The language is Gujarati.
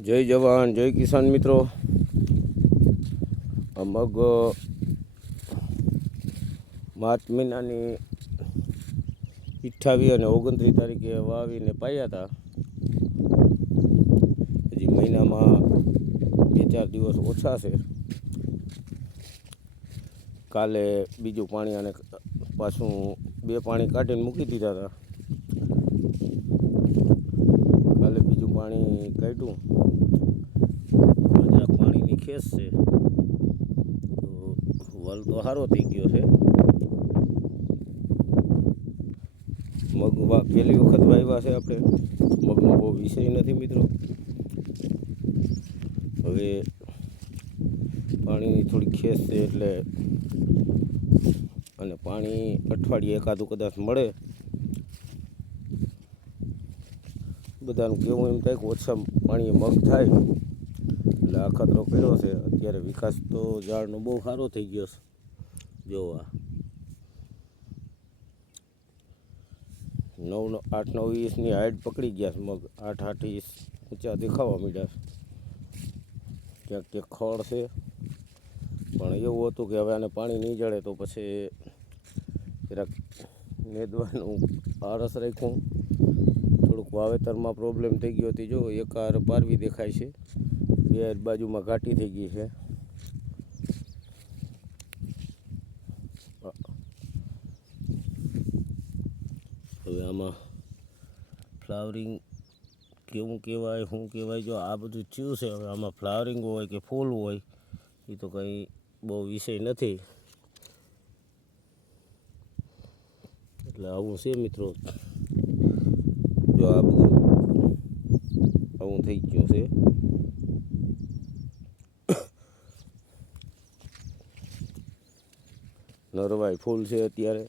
જય જવાન જય કિસાન મિત્રો. આ મગ માર્ચ મહિનાની 28 અને 29 તારીખે વાવીને પાયા હતા. હજી મહિનામાં 2-4 દિવસ ઓછા છે. કાલે બીજું પાણી અને પાછું 2 પાણી કાઢીને મૂકી દીધા હતા. કાલે બીજું પાણી કાઢ્યું. જરાક પાણીની ખેસ છે તો વલ તો સારો થઈ ગયો છે. મગ પહેલી વખત વાવ્યા છે આપણે. મગનો બહુ વિષય નથી મિત્રો. હવે પાણીની થોડી ખેસ છે એટલે અને પાણી અઠવાડિયે એકાદું કદાચ મળે. બધાનું કેવું એમ થાય કે ઓછા પાણીએ મગ થાય એટલે આ ખતરો કર્યો છે. અત્યારે વિકાસ તો ઝાડનો બહુ સારો થઈ ગયો છે. જોવા 8-9 ઇંચની હાઈટ પકડી ગયા છે મગ. 8-8 ઇંચ ઊંચા દેખાવા માંડ્યા છે. ક્યાંક ખડ છે પણ એવું હતું કે હવે આને પાણી નહીં જડે તો પછી જરાક નેદવાનું આરસ રાખ્યું. થોડુંક વાવેતરમાં પ્રોબ્લેમ થઈ ગયો હતી. જો એક હાર પારવી દેખાય છે, 2 બાજુમાં ઘાટી થઈ ગઈ છે. હવે આમાં ફ્લાવરિંગ કેવું કહેવાય શું કહેવાય, જો આ બધું થયું છે. હવે આમાં ફ્લાવરિંગ હોય કે ફૂલ હોય એ તો કંઈ બહુ વિષય નથી. એટલે આવું છે મિત્રો. જો આ બધું આવું થઈ ગયું છે. નરવાઈ ફૂલ છે અત્યારે.